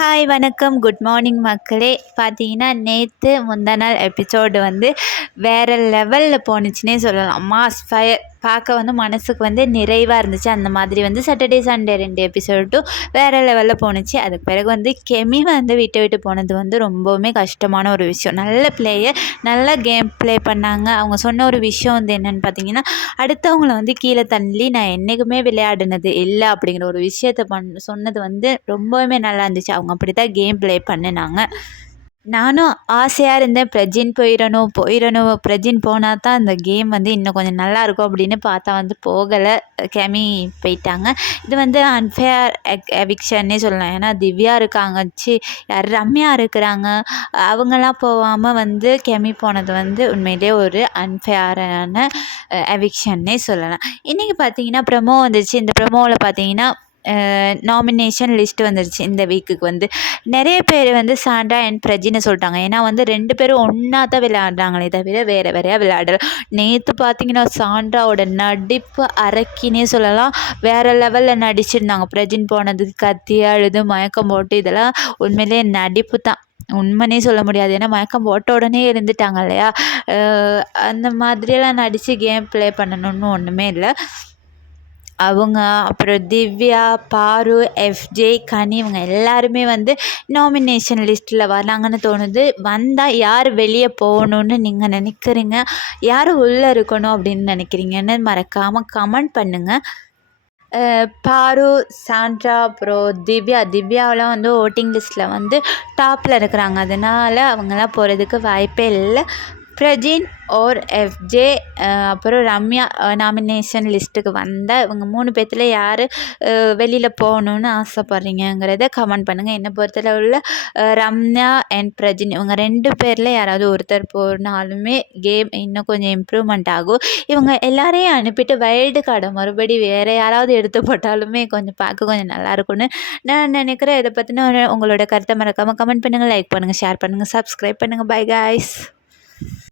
Hi வணக்கம் good morning மக்களே. பார்த்தீங்கன்னா நேற்று முந்தா நாள் எபிசோடு வந்து வேறு லெவலில் போணுச்சுன்னே சொல்லலாம். மாஸ் ஃபயர் பார்க்க வந்து மனசுக்கு வந்து நிறைவாக இருந்துச்சு. அந்த மாதிரி வந்து சாட்டர்டே சண்டே 2 எபிசோடும் வேறு லெவலில் போணுச்சு. அதுக்கு பிறகு வந்து கெமி வந்து விட்டு போனது வந்து ரொம்பவுமே கஷ்டமான ஒரு விஷயம். நல்ல பிளேயர், நல்ல கேம் ப்ளே பண்ணாங்க. அவங்க சொன்ன ஒரு விஷயம் வந்து என்னென்னு பார்த்தீங்கன்னா, அடுத்தவங்கள வந்து கீழே தள்ளி நான் என்றைக்குமே விளையாடினது இல்லை அப்படிங்கிற ஒரு விஷயத்த சொன்னது வந்து ரொம்பவுமே நல்லா இருந்துச்சு. அவங்க அப்படி தான் கேம் ப்ளே பண்ணினாங்க. நானும் ஆசையாக இருந்தேன், போயிடணும் பிரஜின் போனால் தான் அந்த கேம் வந்து இன்னும் கொஞ்சம் நல்லாயிருக்கும் அப்படின்னு பார்த்தா வந்து போகலை. கெமி போயிட்டாங்க. இது வந்து அன்ஃபேர் எவிக்ஷன்னே சொல்லலாம். ஏன்னா திவ்யா இருக்காங்க, ரம்யா இருக்கிறாங்க, அவங்களாம் போகாமல் வந்து கெமி போனது வந்து உண்மையிலே ஒரு அன்ஃபேரான எவிக்ஷன்னே சொல்லலாம். இன்றைக்கி பார்த்தீங்கன்னா ப்ரமோ வந்துச்சு. இந்த ப்ரமோவில் பார்த்தீங்கன்னா நாமினேஷன் லிஸ்ட் வந்துருச்சு. இந்த வீக்குக்கு வந்து நிறைய பேர் வந்து சாண்ட்ரா அண்ட் பிரஜின்னு சொல்லிட்டாங்க. ஏன்னா வந்து 2 பேரும் ஒன்றா தான் விளையாடுறாங்களே தவிர வேறையாக விளையாடல. நேற்று பார்த்தீங்கன்னா சாண்ட்ராவோட நடிப்பு அரக்கினே சொல்லலாம். வேறு லெவலில் நடிச்சிருந்தாங்க. பிரஜின் போனதுக்கு கத்தி அழுது மயக்கம் போட்டு இதெல்லாம் உண்மையிலே நடிப்பு தான். உண்மைனே சொல்ல முடியாது. ஏன்னா மயக்கம் போட்ட உடனே இருந்துட்டாங்க இல்லையா. அந்த மாதிரியெல்லாம் நடித்து கேம் ப்ளே பண்ணணும்னு ஒன்றுமே இல்லை. அவங்க அப்புறம் திவ்யா, பாரு, எஃப்ஜே, கனி இவங்க எல்லாருமே வந்து நாமினேஷன் லிஸ்ட்டில் வராங்கன்னு தோணுது. வந்தால் யார் வெளியே போகணுன்னு நீங்கள் நினைக்கிறீங்க, யார் உள்ளே இருக்கணும் அப்படின்னு நினைக்கிறீங்கன்னு மறக்காமல் கமெண்ட் பண்ணுங்கள். பாரு, சாண்ட்ரா, அப்புறம் திவ்யாவெலாம் வந்து ஓட்டிங் லிஸ்ட்டில் வந்து டாப்பில் இருக்கிறாங்க. அதனால் அவங்களாம் போகிறதுக்கு வாய்ப்பே இல்லை. பிரஜின் ஓர் எஃப்ஜே அப்புறம் ரம்யா நாமினேஷன் லிஸ்ட்டுக்கு வந்த இவங்க 3 பேர்த்தில் யார் வெளியில் போகணுன்னு ஆசைப்பட்றீங்கங்கிறத கமெண்ட் பண்ணுங்கள். என்னை பொறுத்தளவில் ரம்யா அண்ட் பிரஜின் இவங்க 2 பேரில் யாராவது ஒருத்தர் போனாலுமே கேம் இன்னும் கொஞ்சம் இம்ப்ரூவ்மெண்ட் ஆகும். இவங்க எல்லாரையும் அனுப்பிட்டு வைல்டு கார்டை மறுபடி வேறு யாராவது எடுத்து போட்டாலுமே கொஞ்சம் பார்க்க கொஞ்சம் நல்லாயிருக்கும்னு நான் நினைக்கிறேன். இதை பற்றின உங்களோட கருத்தை மறக்காமல் கமெண்ட் பண்ணுங்கள், லைக் பண்ணுங்கள், ஷேர் பண்ணுங்கள், சப்ஸ்கிரைப் பண்ணுங்கள். By guys.